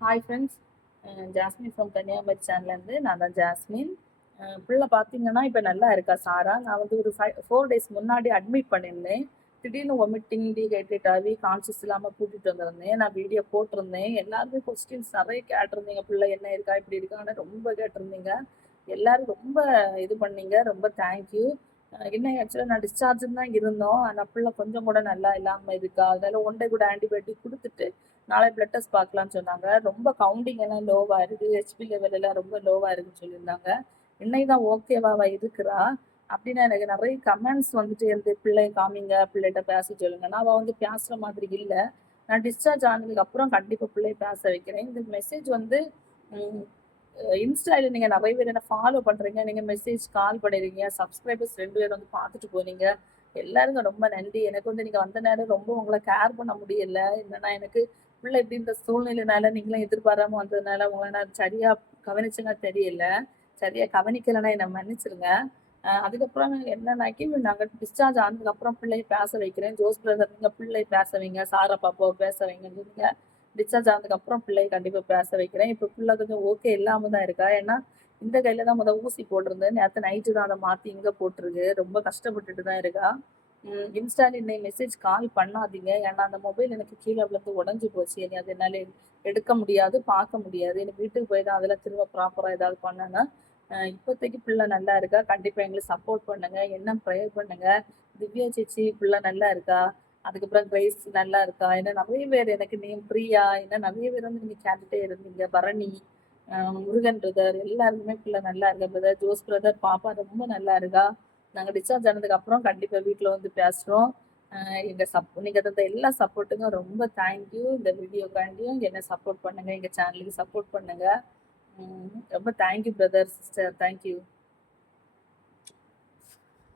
Hi friends Jasmine from Kanyakumari சேனல்லேருந்து நான் தான் jasmine பிள்ளை பார்த்தீங்கன்னா இப்போ நல்லா இருக்கா சாரா? நான் வந்து ஒரு ஃபைவ் ஃபோர் டேஸ் முன்னாடி அட்மிட் பண்ணியிருந்தேன் திடீர்னு ஒமிட்டிங் டீஹைட்ரேட் ஆகி கான்சியஸ் இல்லாமல் கூட்டிகிட்டு வந்திருந்தேன். நான் வீடியோ போட்டிருந்தேன். எல்லாருமே கொஸ்டின்ஸ் நிறைய கேட்டிருந்தீங்க. பிள்ளை என்ன இருக்கா இப்படி இருக்கான்னு ரொம்ப கேட்டிருந்தீங்க. எல்லோரும் ரொம்ப இது பண்ணீங்க. ரொம்ப தேங்க்யூ என்ன ஆக்சுவலாக நான் டிஸ்சார்ஜ் தான் இருந்தோம். ஆனால் பிள்ளை கொஞ்சம் கூட நல்லா இல்லாமல் இருக்கா? அதனால ஒன் டே கூட ஆன்டிபயோட்டிக் கொடுத்துட்டு நாளை பிளட் டெஸ்ட் பார்க்கலாம்னு சொன்னாங்க. ரொம்ப கவுண்டிங் எல்லாம் லோவாக இருக்குது ஹெச்பி லெவல் எல்லாம் ரொம்ப லோவாக இருக்குன்னு சொல்லியிருந்தாங்க. இன்னைக்கு தான் ஓகேவாவா இருக்கிறா. அப்படின்னு எனக்கு நிறைய கமெண்ட்ஸ் வந்துட்டு இருந்து பிள்ளை காமிங்க பிள்ளைகிட்ட பேச சொல்லுங்க. நான் அவள் வந்து பேசுகிற மாதிரி இல்லை. நான் டிஸ்சார்ஜ் ஆனதுக்கு அப்புறம் கண்டிப்பாக பிள்ளைய பேச வைக்கிறேன். இந்த மெசேஜ் வந்து இன்ஸ்டாவில் நீங்கள் நிறைய பேர் என்ன ஃபாலோ பண்ணுறீங்க நீங்கள் மெசேஜ் கால் பண்ணிடுறீங்க. சப்ஸ்கிரைபர்ஸ் ரெண்டு பேர் வந்து பார்த்துட்டு போனீங்க. எல்லாருக்கும் ரொம்ப நன்றி. எனக்கு வந்து நீங்கள் வந்த நேரம் ரொம்ப உங்களை கேர் பண்ண முடியல. என்னன்னா எனக்கு பிள்ளை இப்படி இந்த சூழ்நிலைனால நீங்களும் எதிர்பாராம வந்ததுனால உங்களை நான் சரியா கவனிச்சுங்க தெரியல. சரியா கவனிக்கலைன்னா என்னை மன்னிச்சிருங்க. அதுக்கப்புறம் என்னன்னாக்கி நாங்கள் டிஸ்சார்ஜ் ஆனதுக்கு அப்புறம் பிள்ளையை பேச வைக்கிறேன். ஜோஸ் பிரதர் நீங்கள் பிள்ளை பேச வைங்க. சாரா பாப்பாவை பேச வைங்கன்னு சொன்னீங்க டிஸ்சார்ஜ் ஆனதுக்கு அப்புறம் பிள்ளையை கண்டிப்பாக பேச வைக்கிறேன். இப்போ பிள்ளை கொஞ்சம் ஓகே இல்லாமல் தான் இருக்கா? ஏன்னா இந்த கையில தான் முதல் ஊசி போட்டிருந்தேன். நேற்று நைட்டு தான் அதை மாற்றி இங்கே போட்டிருக்கு. ரொம்ப கஷ்டப்பட்டுட்டு தான் இருக்கா? இன்ஸ்டால இன்னைக்கு மெசேஜ் கால் பண்ணாதீங்க. ஏன்னா அந்த மொபைல் எனக்கு கீழே விழுந்து உடஞ்சி போச்சு. இனி அது என்னால் எடுக்க முடியாது பார்க்க முடியாது. எனக்கு வீட்டுக்கு போய் தான் அதில் திரும்ப ப்ராப்பராக ஏதாவது பண்ணேன்னா இப்போதைக்கு பிள்ளை நல்லா இருக்கா? கண்டிப்பாக எங்களுக்கு சப்போர்ட் பண்ணுங்க. என்ன ப்ரேயர் பண்ணுங்க? திவ்யா சேச்சி பிள்ளை நல்லா இருக்கா? அதுக்கப்புறம் கிரேஸ் நல்லா இருக்கா? ஏன்னா நிறைய பேர் எனக்கு நேம் பிரியா? ஏன்னா நிறைய பேர் வந்து நீங்கள் கேட்டுகிட்டே இருந்தீங்க. பரணி முருகன் பிரதர் எல்லாருக்குமே பிள்ளை நல்லா இருக்கா பிரதர் ஜோஸ் பிரதர் பாப்பா ரொம்ப நல்லா இருக்கா? நாங்கள் டிஸ்சார்ஜ் ஆனதுக்கு அப்புறம் கண்டிப்பாக வீட்டில் வந்து பேசுகிறோம் எங்கள் சப் நீங்கள் தந்த எல்லா சப்போர்ட்டுக்கும் ரொம்ப தேங்க்யூ இந்த வீடியோக்காண்டியும் என்னை சப்போர்ட் பண்ணுங்கள் எங்கள் சேனலுக்கு சப்போர்ட் பண்ணுங்கள் ரொம்ப தேங்க்யூ பிரதர் சிஸ்டர் தேங்க்யூ